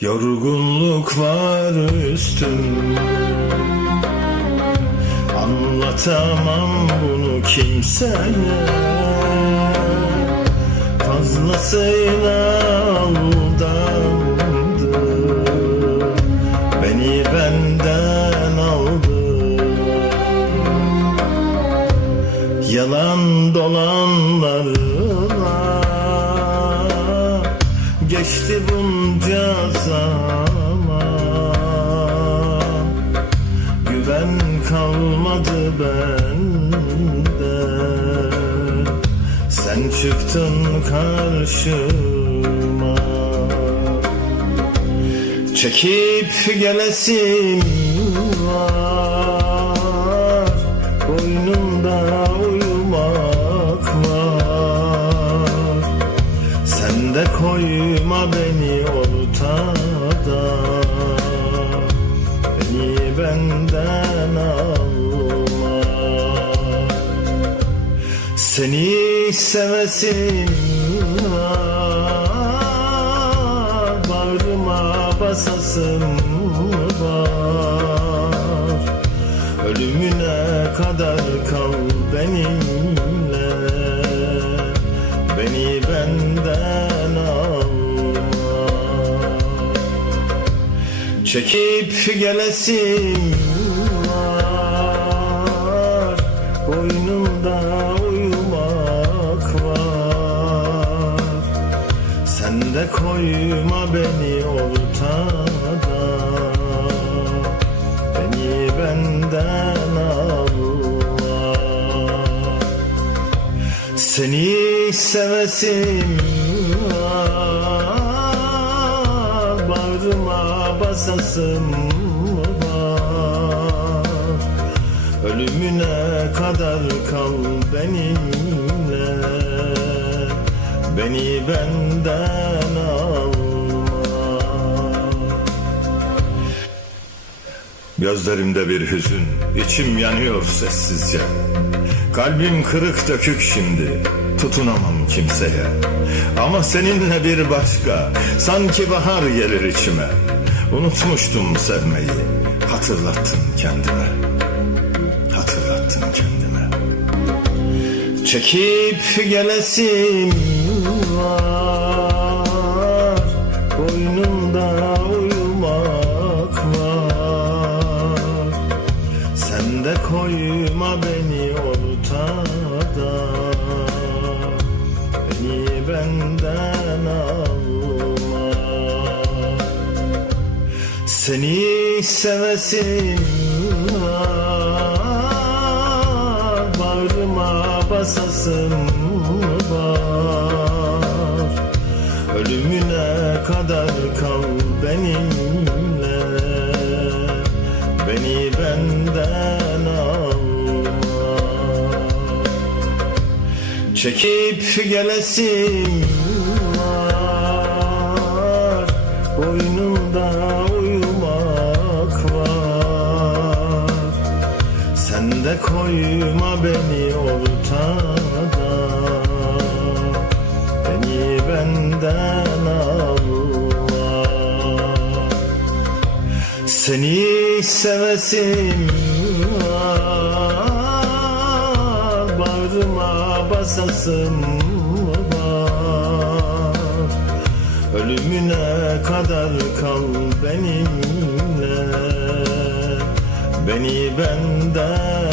Yorgunluk var üstüm Anlatamam bunu kimseye. Fazlasıyla aldandı. Beni benden aldı. Yalan dolanlarla Geçti bunca zaman. Güven kalmadı bende. Sen çıktın karşıma. Çekip gelesim var ortada. Beni benden alma Seni sevesim var Bağrıma basasım var Çekip gelesim var Boynumda uyumak var. Sen de koyma beni ortada Beni benden alma Seni sevesim var basasım var Ölümüne kadar kal benimle Beni benden alma Gözlerimde bir hüzün, içim yanıyor sessizce. Kalbim kırık dökük şimdi, tutunamam kimseye. Ama seninle bir başka, sanki bahar gelir içime. Unutmuştum sevmeyi, hatırlattın kendime. Hatırlattın kendime. Çekip gelesim var Boynumda uyumak var Sen de koyma beni ortada Beni benden alma Seni sevesim var Bağrıma basasım var. Ölümüne kadar kal benimle Beni benden alma. Çekip gelesim var Boynumda de koyma beni ortada. Beni benden alma. Seni sevesim var. Bağrıma basasım var. Ölümüne kadar kal benimle. Beni benden